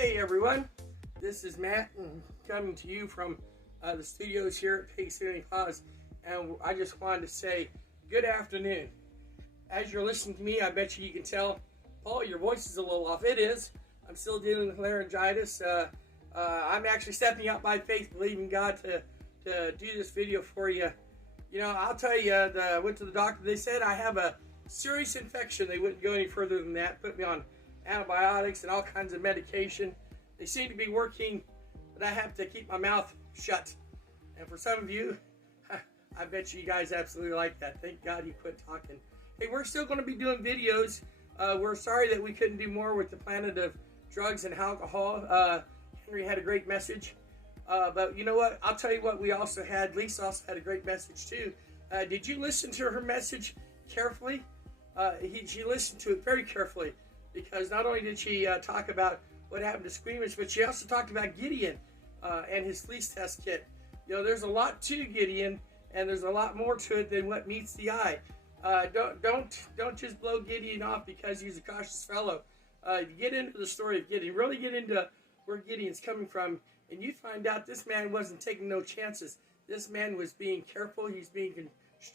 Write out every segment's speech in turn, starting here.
Hey everyone, this is Matt and coming to you from the studios here at Pig City Paws, and I just wanted to say good afternoon. As you're listening to me, I bet you can tell, Paul, your voice is a little off. It is. I'm still dealing with laryngitis. I'm actually stepping out by faith, believing God to do this video for you. You know, I'll tell you, I went to the doctor. They said I have a serious infection. They wouldn't go any further than that. Put me on antibiotics and all kinds of medication. They seem to be working, but I have to keep my mouth shut. And for some of you, I bet you guys absolutely like that. Thank God you quit talking. Hey, we're still going to be doing videos. We're sorry that we couldn't do more with the planet of drugs and alcohol. Henry had a great message. But you know what? I'll tell you what we also had. Lisa also had a great message too. Did you listen to her message carefully? She listened to it very carefully, because not only did she talk about what happened to Squeamish, but she also talked about Gideon and his fleece test kit. You know, there's a lot to Gideon, and there's a lot more to it than what meets the eye. Don't just blow Gideon off because he's a cautious fellow. Get into the story of Gideon. Really get into where Gideon's coming from, and you find out this man wasn't taking no chances. This man was being careful. He's being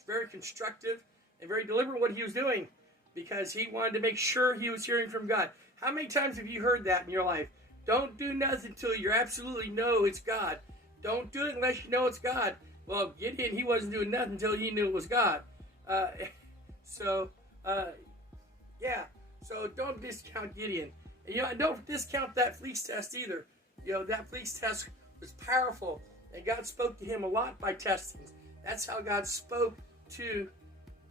very constructive and very deliberate what he was doing, because he wanted to make sure he was hearing from God. How many times have you heard that in your life? Don't do nothing until you absolutely know it's God. Don't do it unless you know it's God. Well, Gideon, he wasn't doing nothing until he knew it was God. So don't discount Gideon. And, you know, don't discount that fleece test either. You know, that fleece test was powerful, and God spoke to him a lot by testings. That's how God spoke to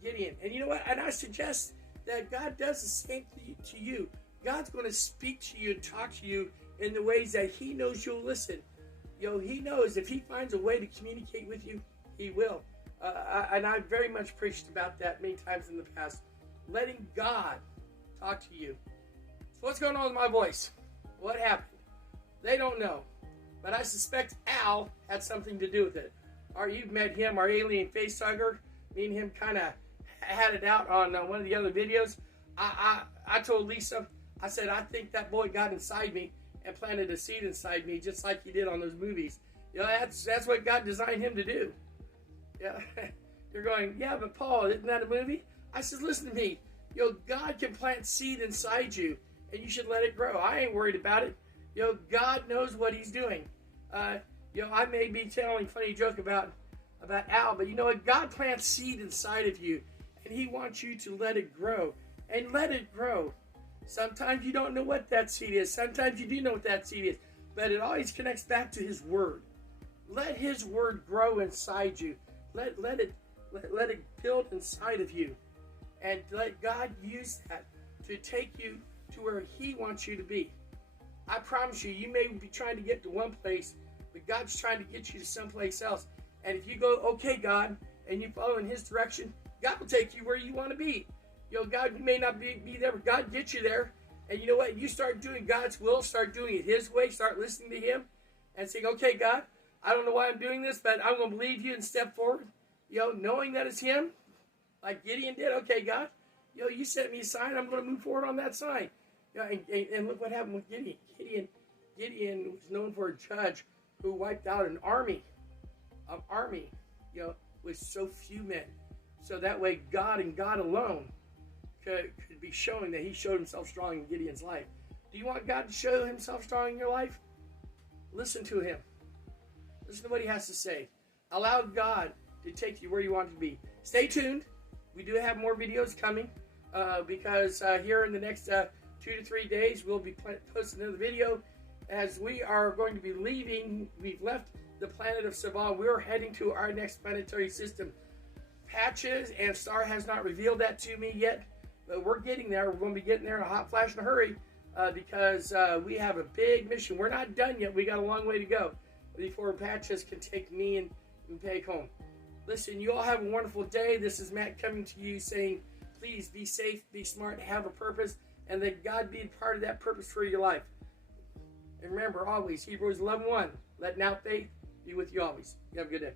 Gideon. And you know what? And I suggest that God does the same to you. God's going to speak to you and talk to you in the ways that he knows you'll listen. You know, he knows if he finds a way to communicate with you, he will. And I've very much preached about that many times in the past. Letting God talk to you. So what's going on with my voice? What happened? They don't know. But I suspect Al had something to do with it. Or you've met him, our alien face hugger. Me and him kind of had it out on one of the other videos. I told Lisa, I said, I think that boy got inside me and planted a seed inside me, just like he did on those movies. You know, that's what God designed him to do. Yeah, you're going, yeah, but Paul, isn't that a movie? I said, listen to me. You know, God can plant seed inside you, and you should let it grow. I ain't worried about it. You know, God knows what he's doing. You know, I may be telling a funny joke about Al, but you know what? God plants seed inside of you, and he wants you to let it grow. And let it grow. Sometimes you don't know what that seed is. Sometimes you do know what that seed is. But it always connects back to his word. Let his word grow inside you. Let it build inside of you. And let God use that to take you to where he wants you to be. I promise you, you may be trying to get to one place, but God's trying to get you to someplace else. And if you go, okay, God, and you follow in his direction, God will take you where you want to be. You know, God may not be there, but God gets you there. And you know what? You start doing God's will, start doing it his way, start listening to him, and saying, okay, God, I don't know why I'm doing this, but I'm going to believe you and step forward. You know, knowing that it's him, like Gideon did. Okay, God, you know, you sent me a sign. I'm going to move forward on that sign. You know, and look what happened with Gideon. Gideon was known for a judge who wiped out an army, you know, with so few men. So that way God and God alone could be showing that he showed himself strong in Gideon's life. Do you want God to show himself strong in your life? Listen to him. Listen to what he has to say. Allow God to take you where you want to be. Stay tuned. We do have more videos coming because here in the next 2 to 3 days we'll be posting another video as we are going to be leaving. We've left the planet of Saval. We're heading to our next planetary system. Patches and Star has not revealed that to me yet, but we're getting there. We're going to be getting there in a hot flash and a hurry because we have a big mission. We're not done yet. We got a long way to go before Patches can take me and take home. Listen, you all have a wonderful day. This is Matt coming to you saying, please be safe, be smart, have a purpose, and let God be a part of that purpose for your life. And remember always, Hebrews 11:1, let now faith be with you always. You have a good day.